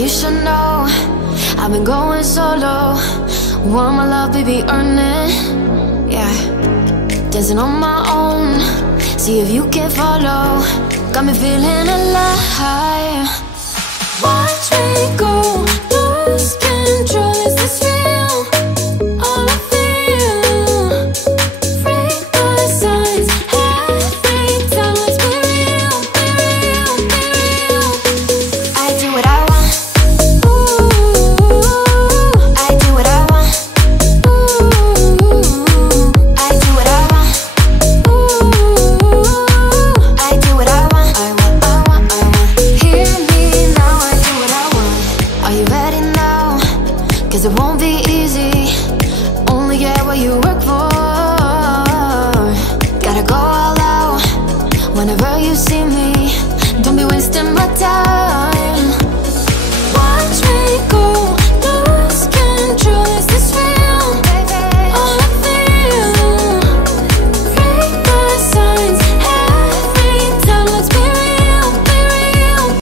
you should know I've been going solo. Want my love, baby, earn it. Yeah, dancing on my own. See if you can follow. Got me feeling alive. Watch me go, lose control. Is this real? All I feel. Break my signs every time. Let's be real, be real, be real. I do what I want. Ooh, I do what I want. Ooh, I do what I want. Ooh, I do what I want. I want. Hear me now, I do what I want. Are you ready now? 'Cause it won't be easy. Only get what you work for. Gotta go all out whenever you see me. Don't be wasting my time.